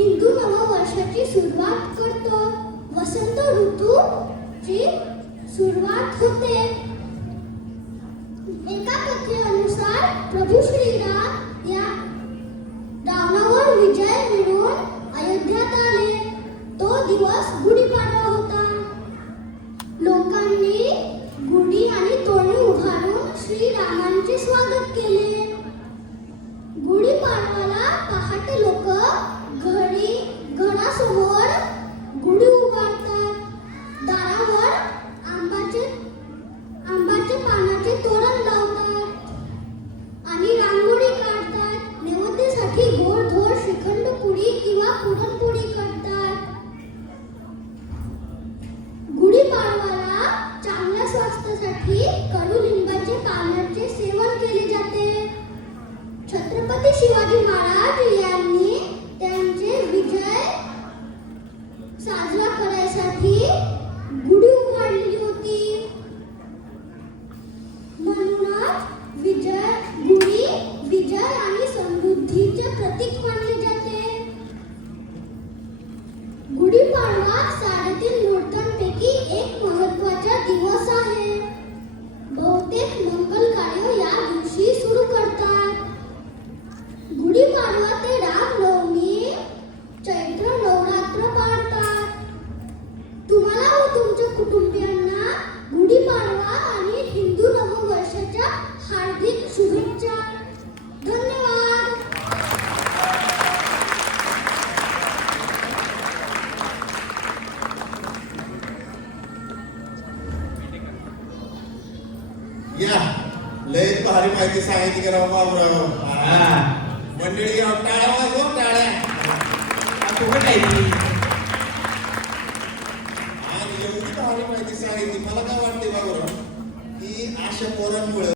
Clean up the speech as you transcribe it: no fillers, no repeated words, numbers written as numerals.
हिंदू नववर्षाची सुरुवात करतो. वसंत ऋतूची सुरुवात होते. एका कथेनुसार प्रभू श्रीराम या रावणावर विजय मिळवून अयोध्येत आले. तो दिवस गुढीपाडवा होता. लोकांनी गुढी आणि तोरणे उभारून श्रीरामांचे स्वागत केले. गुढीपाडवाला पहाटे लोक घरासमोर गुढी उभारतात. दारावर आंब्याचे पानाचे तोरण लावतात आणि रांगोळी काढतात. नैवेद्यासाठी गोड धोड श्रीखंड पुरी किंवा पुरणपोळी करतात. गुढीपाडवाला चांगल्या स्वास्थ्यासाठी कडुलिंबाचे पानाचे सेवन केले जाते. छत्रपती शिवाजी महाराज यांनी त्यांचे विजय साजरा करण्यासाठी गुढी उभारली होती. म्हणूनच गुढी विजय आणि समृद्धीचे प्रतीक मानले जाते. गुढीपाडवा 3.5 मुहूर्तांपैकी एक महत्त्वाचा दिवस आहे. बहुतेक मंगल कार्य या दिवशी सुरू करतात. गुढीपाडवा ते रामनवमी चैत्र नवरात्र पाळतात. तुम्हाला व तुमच्या कुटुंबियांना गुढीपाडवा आणि हिंदू नववर्षाच्या हार्दिक शुभेच्छा. धन्यवाद. या लय भारी माहिती सांगितली की राव बाबूराव. मंडळी टाळ्या वाजव टाळ्या. आणि एवढी भारी माहिती सांगितली. मला काय वाटते बाबूराव की अशा पोरांमुळे